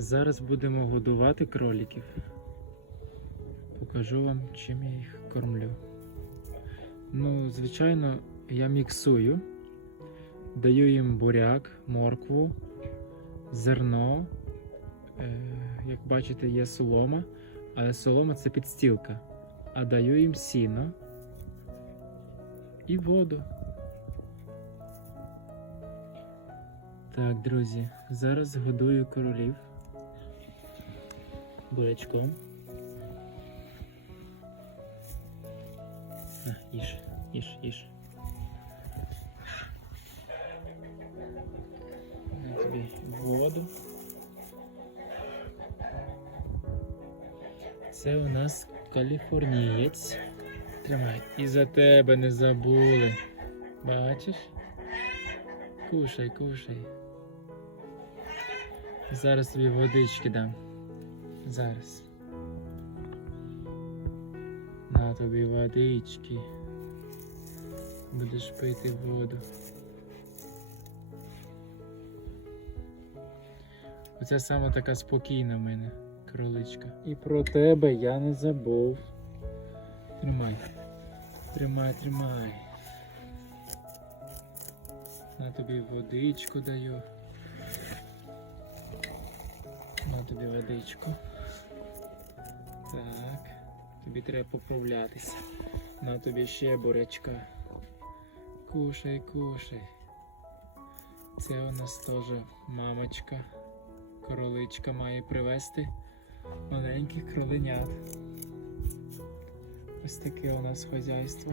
Зараз будемо годувати кроликів. Покажу вам, чим я їх кормлю. Ну, звичайно, я міксую, даю їм буряк, моркву, зерно. Е, як бачите, є солома, але солома це підстілка. А даю їм сіно і воду. Так, друзі, зараз годую королів бурячком. На, їж, їж, їж. На тобі воду. Це у нас каліфорнієць. Тримай. І за тебе не забули. Бачиш? Кушай, кушай. Зараз тобі водички дам. Зараз. На тобі водички. Будеш пити воду. Оця сама така спокійна в мене кроличка. І про тебе я не забув. Тримай. Тримай, тримай. На тобі водичку даю. На тобі водичку. Так. Тобі треба поправлятися. На тобі ще бурячка. Кушай, кушай. Це у нас теж мамочка. Короличка має привезти маленьких кроленят. Ось таке у нас хазяйство.